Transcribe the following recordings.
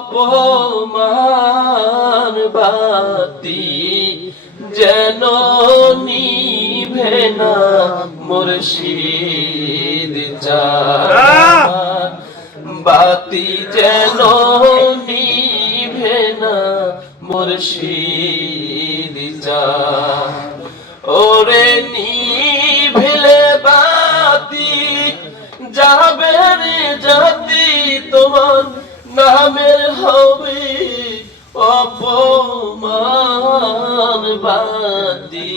অপমান বাতি যেন নিভে না মুর্শিদ বাতি যেন নিভে না মুর্শিদ ওরে নিভেলে বাতি যাবে জাতি তোমার নামের হবে অপমান বাতি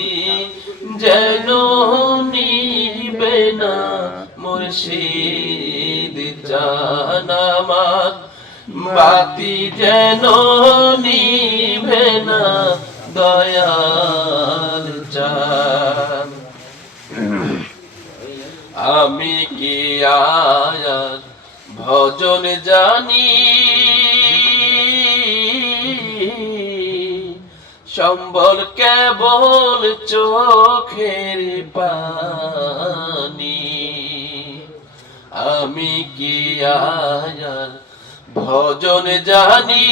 যেন নিবে না মুর্শিদ জানামাত। বাতি যেন নিভে না দয়াল চান আমি কি আয়ার ভজন জানি? সম্বল কেবল চোখের পানি। আমি কি আয়ার ভজন জানি?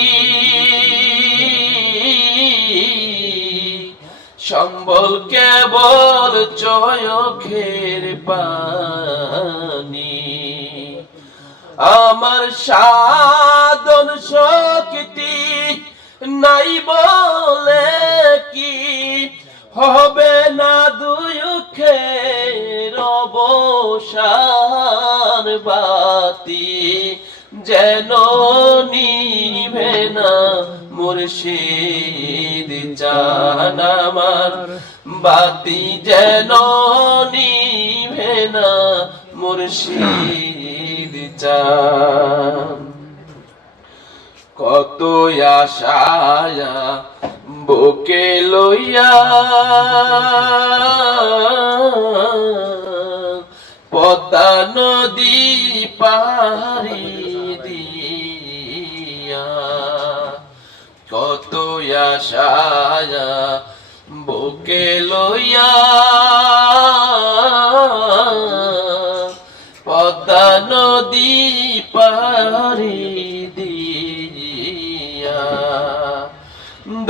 সম্বল কেবল চোখের পানি। আমার সাধন শক্তি নাই বলে কি হবে না দুঃখের অবসান বাতি? যেন নিভে না মুর্শিদ চান আমার বাতি। যেন নিভে না মুর্শিদ চান কত আশায়া বুকে লইয়া পদ্মা নদী পাহাড়ি দিয়া। কত আশায়া বুকে লইয়া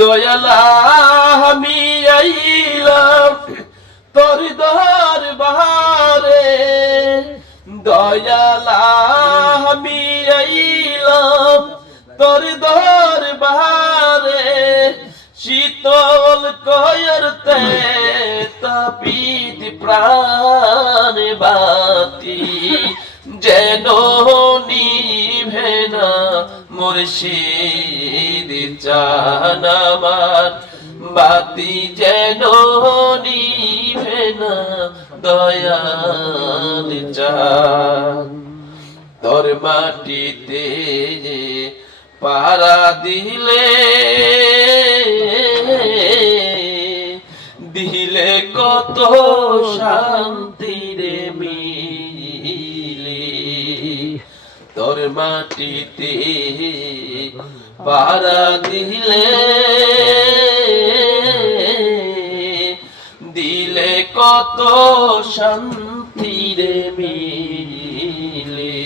দয়ালা আমি আইলাম তোর দরবারে। দয়ালা আমি আইলাম তোর দরবারে। শীতল কয়রতে তাপিত প্রাণ বাতি যেন নিভে না মুর্শিদ। আমার বাতি যেন নিভে না, দয়াল তোর মাটিতে পারা দিলে দিলে কত শান্তি রে মিলে। তোর মাটিতে পারা দিলে দিলে কত শান্তি রে মিলে।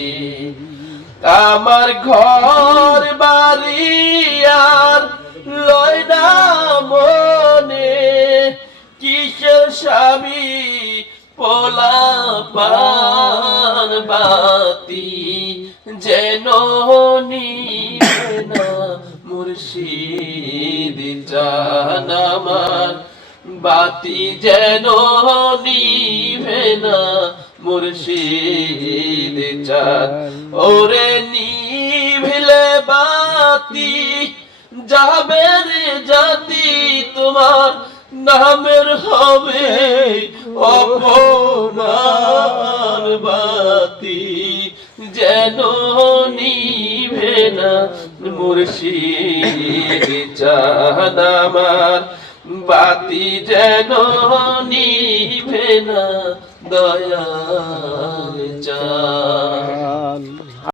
আমার ঘর, বাড়ি আর লয় না মনে, কিসের স্বামী পোলা পান বাতি যেন মুর্শিদ জান আমার বাতি যেন নিভে না, মুর্শিদ চাঁদ। ওরে নিভিলে বাতি, যাবে রে জাতি তোমার, নামের হবে অপনার বাতি যেন নিভে না। মুর্শিদ চাঁদ বাতি যেন নিভে না। দয়াল চাঁদ।